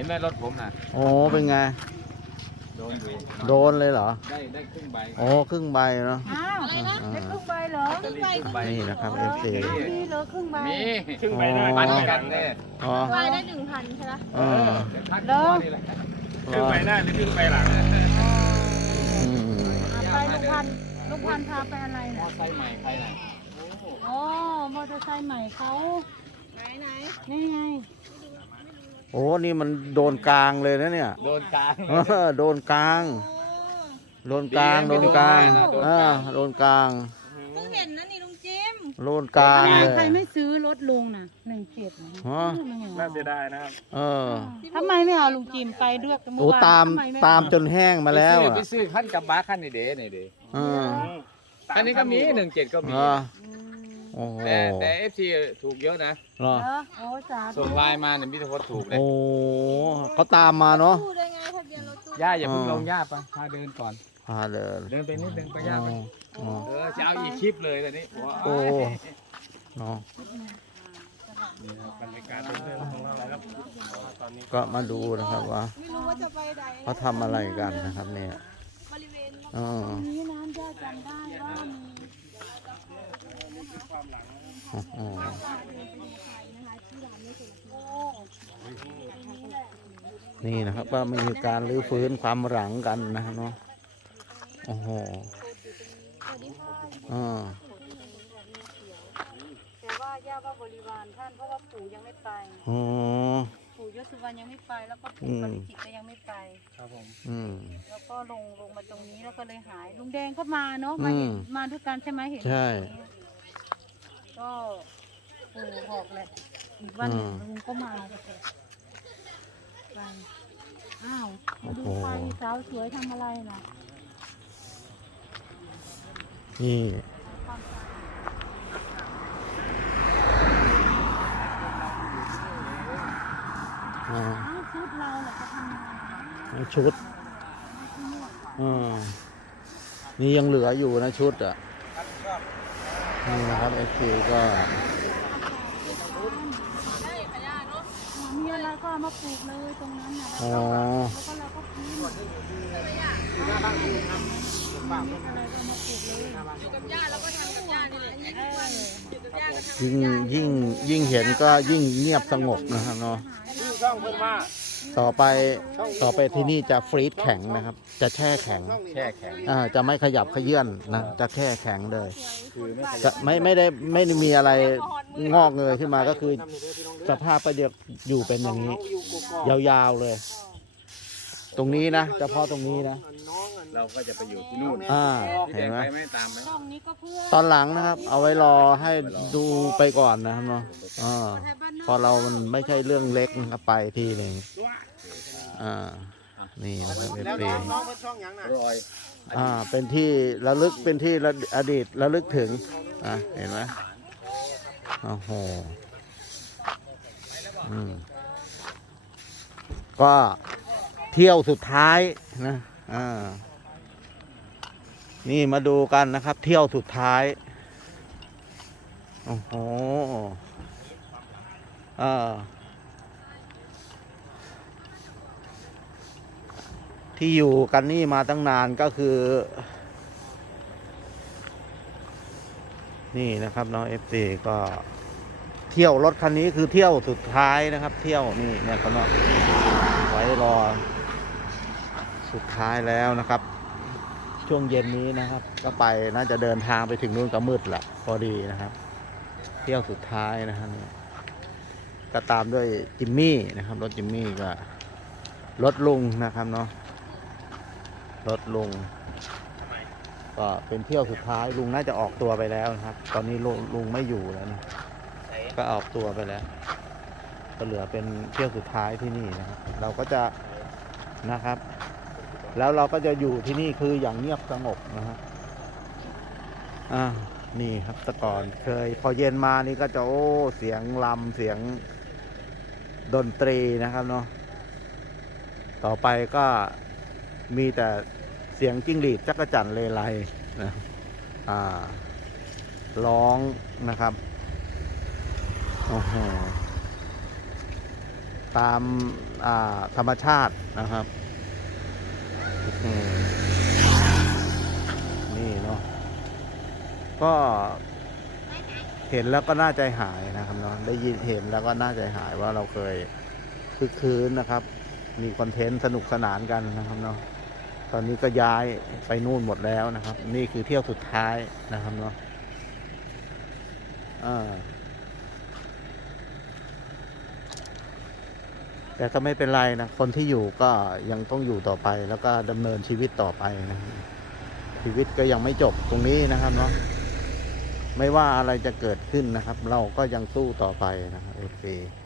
ห็นไหมรถผมน่ะโอ้เป็นไงโดนอยู่โดนเลยเหรอได้ครึ่งใบโอ้ครึ่งใบเนาะอ้าวได้ครึ่งใบเหรอครึ่งใบนี่นะครับ FC มีเหรอครึ่งใบมีครึ่งใบได้ปันกันเนี่ยอ๋อใบได้1,000ใช่ไหมอ๋อพักเหรอนี่แหละครึ่งใบหน้าหรือครึ่งใบหลังอืมไปลุงพันธุ์พาไปอะไรมอน่ะไซค์ใหม่ใครน่ะอ๋อมอเตอร์ไซค์ใหม่เขาไหนนี่ไงโอ้นี่มันโดนกลางเลยนะเนี่ยโดนกลางโดนกลาง โดนกลาง โดนกลางโดนกลางเพิ่งเห็นนะนี่ลุงจิมโดนกลางเลยใครไม่ซื้อรถลุงน่ะ17นะฮะน่าเสียดายนะครับเออทำไมไม่เอาลุงจิมไปด้วยกันเมื่โอ้อวานตามทำไไเอตามจนแห้งมาแล้วไปอ่ะซื้อขั้นกับบาขั้นนี่เด้นี่เด้เอออันนี้ก็มี17ก็มีเหรอโอ้โหแต่ FC ถูกเยอะนะเหรอเหรอโอ้สาธุส่งไลน์มาเนี่ยมิตรพจน์ถูกเลยโอ้เขาตามมาเนาะตู้ได้ไงทะเบียนรถตู้ย่าอย่าเพิ่งลงย่าไปพาเดินก่อนพาเดินเดินไปนิดนึงไปย่าไปอ๋อจะเอาอีกคลิปเลยตอนนี้โอ้เนาะนี่ครับบรรยากาศเดินๆของเราแล้วครับตอนนี้ก็มาดูนะครับว่าไม่รู้ว่าจะไปไหนเขาทำอะไรกันนะครับเนี่ยบริเวณอ๋อนี้น้ำย่าจำได้ว่ามีอ๋อ นี่นะครับก็มีการรื้อฟื้นความหลังกันนะครับเนาะโอ้โหอ่าแต่ว่าย่าว่าบริวารท่านเพราะว่าปู่ยังไม่ไปอ๋อปู่ยศสุวรรณยังไม่ไปแล้วก็ปู่ปริจิตก็ยังไม่ไปครับผมอืมแล้วก็ลงมาตรงนี้แล้วก็เลยหายลุงแดงก็มาเนาะมาเห็นอืมมาด้วยกันใช่ไหมเห็นใช่ก็ปู่บอกแหละอีกวันหนึ่งลุงก็มาไปอ้าวมาดูไฟสาวสวยทำอะไรน่ะนี่อ่าอ้าวชุดเราแหละจะทำงานชุดอ่านี่ยังเหลืออยู่นะชุดอ่ะนี่นะครับเอฟซีก็มีอะไรก็เอามาปลูกเลยตรงนั้นน่ะอ๋อแล้วก็เราก็กินมีอะไรก็เอามาปลูกเลยอยู่กับย่าแล้วก็ทำกับย่านี่แหละอยู่กับย่าก็ทำยิ่งเห็นก็ยิ่งเงียบสงบนะครับเนาะช่องเพิ่นว่าต่อไปที่นี่จะฟรีซแข็งนะครับ จะแช่แข็งแช่แข็งจะไม่ขยับเขยื่อนนะจะแช่แข็งเลยคือไม่ขยับจะไม่ได้มีอะไรงอกเงยขึ้นมาก็คือสภาพประเดี๋ยวอยู่เป็นอย่างนี้ ยาวๆเลย ตรงนี้นะเฉพาะตรงนี้นะเราก็จะไปอยู่ที่นู่นเห็นไหมไปไม่ตามไหมช่องนี้ก็เพื่อตอนหลังนะครับ เอาไว้รอให้ดูไปก่อนนะครับเนาะพอเรามันไม่ใช่เรื่องเล็กนะครับไปทีหนึ่งนี่นะครับเอฟซีรอยเป็นที่ระลึกเป็นที่อดีตระลึกถึงเห็นไหมโอ้โหก็เที่ยวสุดท้ายนะนี่มาดูกันนะครับ เที่ยวสุดท้ายโอ้โหที่อยู่กันนี่มาตั้งนานก็คือ นี่นะครับน้องเอฟซีก็เที่ยวรถคันนี้คือเที่ยวสุดท้ายนะครับ เที่ยวนี่เนี่ยเขาเนาะไว้รอสุดท้ายแล้วนะครับ ช่วงเย็นนี้นะครับ ก็ไปน่าจะเดินทางไปถึงนู่นก็มืดแหละพอดีนะครับ เที่ยวสุดท้ายนะครับก็ตามด้วยจิมมี่นะครับรถจิมมี่ก็รถลุงนะครับเนาะรถลุงก็เป็นเที่ยวสุดท้ายลุงน่าจะออกตัวไปแล้วนะครับ ตอนนี้ลุงไม่อยู่แล้วนะก็ออกตัวไปแล้ว ก็เหลือเป็นเที่ยวสุดท้ายที่นี่นะครับ เราก็จะนะครับ แล้วเราก็จะอยู่ที่นี่คืออย่างเงียบสงบนะฮะนี่ครับแต่ก่อนเคยพอเย็นมานี่ก็จะเสียงลำเสียงดนตรีนะครับเนาะต่อไปก็มีแต่เสียงจิ้งหรีดจักจั่นเลไลนะร้องนะครับโอ้โหตามธรรมชาตินะครับนี่เนาะก็เห็นแล้วก็น่าใจหายนะครับเนาะได้ยินเห็นแล้วก็น่าใจหายว่าเราเคยคึกคืนนะครับ มีคอนเทนต์สนุกสนานกันนะครับเนาะตอนนี้ก็ย้ายไปนู่นหมดแล้วนะครับนี่คือเที่ยวสุดท้ายนะครับเนาะแต่ก็ไม่เป็นไรนะคนที่อยู่ก็ยังต้องอยู่ต่อไปแล้วก็ดำเนินชีวิตต่อไปนะชีวิตก็ยังไม่จบตรงนี้นะครับเนาะไม่ว่าอะไรจะเกิดขึ้นนะครับเราก็ยังสู้ต่อไปนะครับFP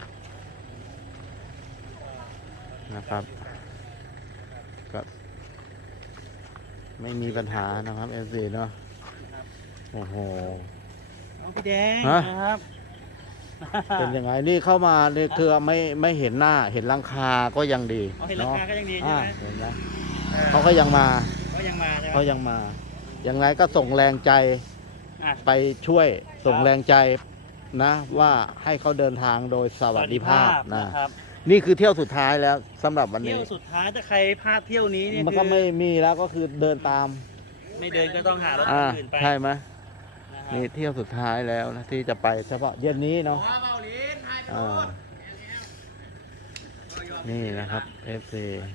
นะครับก็ไม่มีปัญหานะครับFPเนาะโอ้โหพี่แดงฮะนะครับเป็นยังไงนี่เข้ามานี่คือไม่เห็นหน้าเห็นหลังคาก็ยังดีเห็นราเนาะคาก็ยังดีใช่ไหมเห็นไหมเขาก็ยังมาก็ยังมาใช่ไหมเขายังมาอย่างไรก็ส่งแรงใจอ่ะไปช่วยส่งแรงใจนะว่าให้เขาเดินทางโดยสวัสดิภาพนะครับ นี่คือเที่ยวสุดท้ายแล้วสำหรับวันเที่นี้ยวสุดท้ายถ้าใครพลาดเที่ยวนี้เนี่ยมันก็ไม่มีแล้วก็คือเดินตามไม่เดินก็ต้องหารถอ่าอื่นไปใช่ไหมนะครับนี่เที่ยวสุดท้ายแล้วนะที่จะไปเฉพาะเย็นนี้เนาะนี่นะครับ FC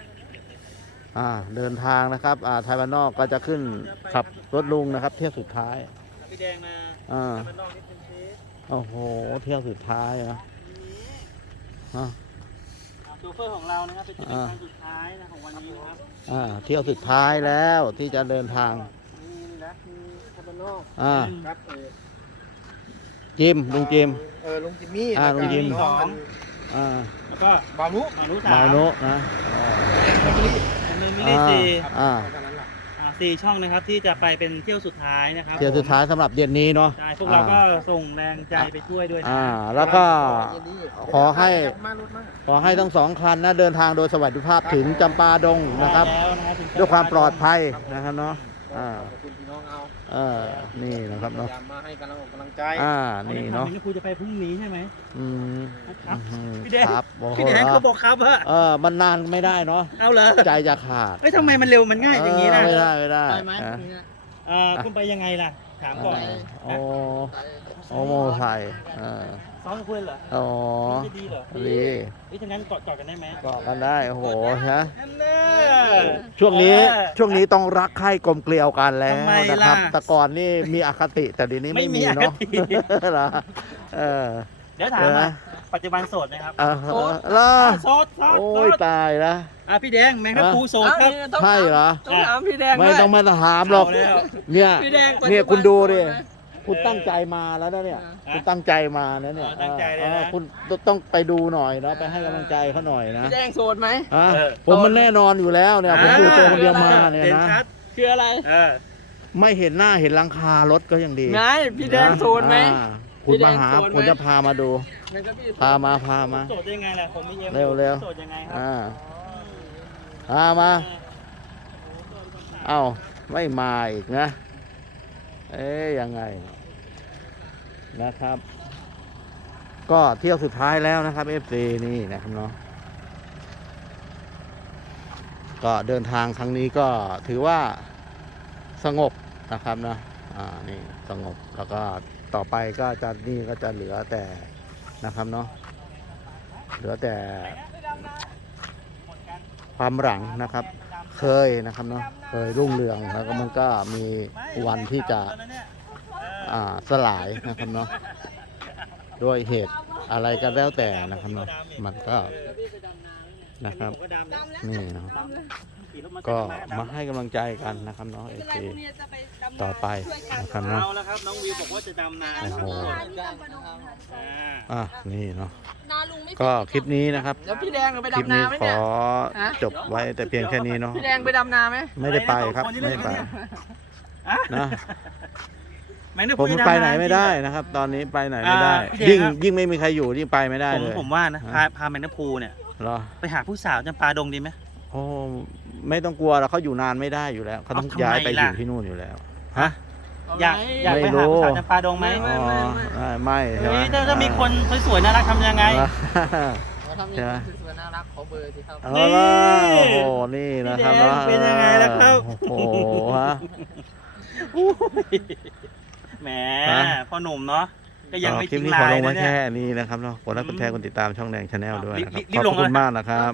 เดินทางนะครับไทยบ้านนอกก็จะขึ้นขับรถลุงนะครับ เที่ยวสุดท้ายพี่แดงมา บ้านนอกนิดนึงสิโอ้โหเที่ยวสุดท้ายนะอ่ะโชเฟอร์ของเรานะครับเป็นครั้งสุดท้ายนะของวันนี้นะครับเที่ยวสุดท้ายแล้วที่จะเดินทางนี่นะมีคาร์บอนนอกครับจิมลุงจิมลุงจิมมี่ลุงจิมสอง แล้วก็บานุมานุสาเมาม โนะนะดำเนินมิลลี่สี่อ่าสี่ช่องนะครับที่จะไปเป็นเที่ยวสุดท้ายนะครับเที่ยวสุดท้ายสำหรับเย็นนี้เนาะใช่พวกเราก็ส่งแรงใจไปช่วยด้วยนะแล้วก็ขอให้มารถมาขอให้ทั้งสองคันนะเดินทางโดยสวัสดิภาพถึงจำปาดงนะครับแล้วนะครับถึงด้วยความปลอดภัยนะครับเนาะขอบคุณพี่น้องเอานี่นะครับเนาะพยายามมาให้กำลังใจนี่เนาะครูจะไปพรุ่งนี้ใช่ไหมอืมครับอืมพี่แดงครับโอ้โหพี่แดงเขาบอกครับว่ามันนานไม่ได้เนาะเอาเหรอใจจะขาดเฮ้ยทำไมมันเร็วมันง่ายอย่างนี้นะไม่ได้ไปไหมนะคุณไปยังไงล่ะถามก่อนโอ้โมไทยซ้อมกับเพื่อนเหรออ๋อจะดีเหรอดีเฮ้ยฉะนั้นกอดกันได้ไหมเกาะกันได้โอ้โหฮะนั่นแน่ช่วงนี้ต้องรักใคร่กลมเกลียวกันแล้วทำไมนะล่ะครับแต่ก่อนนี่มีอคติแต่เดี๋ยวนี้ไม่ไม่มีมีอคเนาะติเหรอเออเดี๋ยวถามว่าปัจจุบันโสดนะครับแล้วโสดโอ้ยตายแล้วพี่แดงแมงทับพลูโสดครับใช่เหรอต้องถามพี่แดงไม่ด้วยต้องมาถามหรอกเอาแล้วเนี่ยพี่แดงปัจจุบันเนี่ยคุณดูดิโสดไหมคุณตั้งใจมาแล้วนะเนี่ย คุณตั้งใจมานะเนี่ยตั้งใจเลยนะคุณต้องไปดูหน่อยนะไปให้กำลังใจเขาหน่อยนะพี่แดงโสดไหมผมมันแน่นอนอยู่แล้วเนี่ยผมดูตัวคนเดียวมาเนี่ยเด่นนะชัดคืออะไรไม่เห็นหน้าเห็นหลังคารถก็ยังดีไงพี่แดงโสดไหมคุณมาหาพี่แดงโสดไหมผมจะพามาดูงั้นก็พี่พามาโสดได้ไงล่ะผมมีเอ็มเร็วโสดยังไงครัพามา เอ้าไม่มาอีกนะ ยังไงนะครับ ก็เที่ยวสุดท้ายแล้วนะครับ FC นี่นะครับเนาะก็เดินทางครั้งนี้ก็ถือว่าสงบนะครับนะนี่สงบแล้วก็ต่อไปก็จะนี่ก็จะเหลือแต่นะครับเนาะเหลือแต่ความหลังนะครับ เคยนะครับเนาะเคยรุ่งเรืองแล้วก็มันก็มีวันที่จะสลายนะครับเนาะด้วยเหตุอะไรก็แล้วแต่นะครับเนาะมันก็นะครับนี่เนาะก็มาให้กำลังใจกันนะครับเนาะเอซีต่อไปนะครับเนาะเอาแล้วครับน้องวิวบอกว่าจะดำนาโอ้โหอ่านี่เนาะนาลุงไม่ก็คลิปนี้นะครับแล้วพี่แดงไปคลิปดำนานี้ไหมขเนี่อยฮะจบไว้แต่เพียงแค่นี้เนาะพี่แดงไปดำนาไหมไม่ได้ไปครับไม่ได้ไปนะ ผมไปไหนไม่ได้นะครับ ตอนนี้ไปไหนไม่ได้ ยิ่งไม่มีใครอยู่ยิ่งไปไม่ได้เลยผมว่านะพาแมงนาพูเนี่ยเหรอไปหาผู้สาวจำปาดงดีไหมโอ้ไม่ต้องกลัวแล้วเขาอยู่นานไม่ได้อยู่แล้วเขาต้องเอาทำไมย้ายไปอยู่ล่ะที่นู่นอยู่แล้วฮะอยากไม่ไปรู้หาผู้สาวจำปาดงไหมอ๋อไม่ใช่ไหมถ้ามีคนสวยๆน่ารักทำยังไงถ้ามีใช่ไหมคนสวยๆน่ารักขอเบอร์สิครับเอาล่ะโอ้โหนี่นะครับเนาะพี่แดงเป็นยังไงล่ะครับโอ้โหฮะแหมฮะพ่อหนุ่มเนาะก็ยังไม่คลิปทิ้งนี้ลาขอย ลงนะไว้เนี่ยแค่นี้นะครับเนาะกดไลค์กดแชร์กดติดตามช่องแดงชาแนลด้วยนะครับรีขบอบลงคุณเลยมากนะครับ